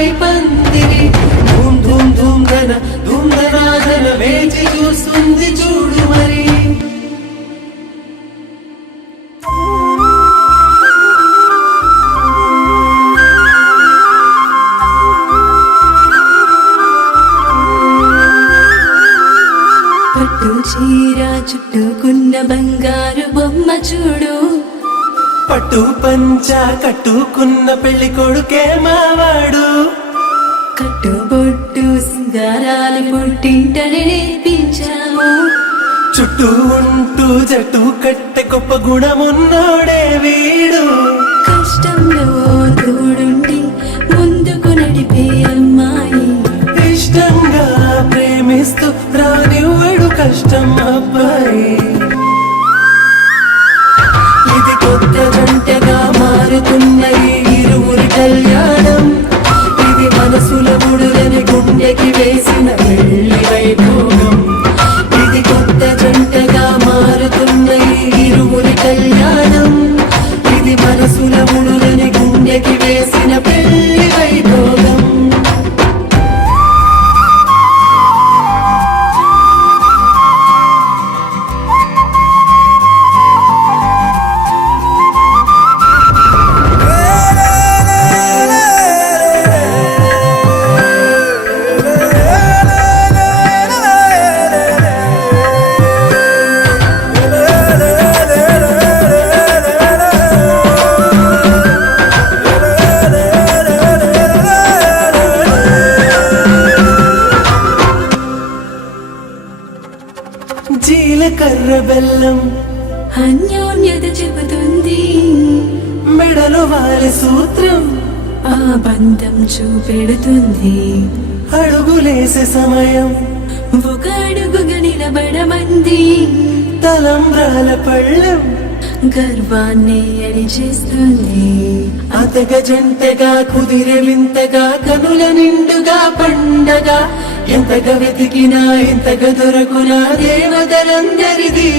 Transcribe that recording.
పై పందిరి ధూమ్ ధూమ్ ధూమ్ ధన ధూమ్ ధనాధన వేచి చూస్తుంది చూడు మరి. పట్టు చీర చుట్టుకున్న బంగారు బొమ్మ చూడు, పట్టు పంచ కట్టుకున్న పెళ్లి కొడుకే మావాడు, కట్టుబొట్టు సింగారాలు పుట్టింటనే నేర్పించాము, చుట్టూ ఉంటూ జట్టు కట్టె గొప్ప గుణమున్నోడే వీడు, కష్టంలో తోడుండి ముందుకు నడిపే అమ్మాయి, ఇష్టంగా ప్రేమిస్తూ రానివ్వడు కష్టం అబ్బాయి. ఇది కొత్త జంటగా మారుతున్న ఈ ఇరువురి కళ్యాణం, ఇది మనసుల ముడులని గుండెకి వేసిన పెళ్లి వైభోగం. ఇది కొత్త జంటగా మారుతున్న ఈ ఇరువురి కళ్యాణం, ఇది మనసుల ముడులని గుండెకి వేసిన పెళ్లి వైభోగం. జీలకర్ర బెల్లం అన్యోన్యత చెబుతుంది, మెడలో వారి సూత్రం ఆ బంధం చూపెడుతుంది, అడుగులేసే సమయం ఒక అడుగుగా నిలబడమంది, తలంబ్రాల పళ్ళం గర్వాన్ని అణిచేస్తుంది, అతగ జంటగా కుదిరే వింతగా కనుల నిండుగా పండగా, ఎంతగా వెతికినా ఎంతగా దొరకునా దేవతలందరిది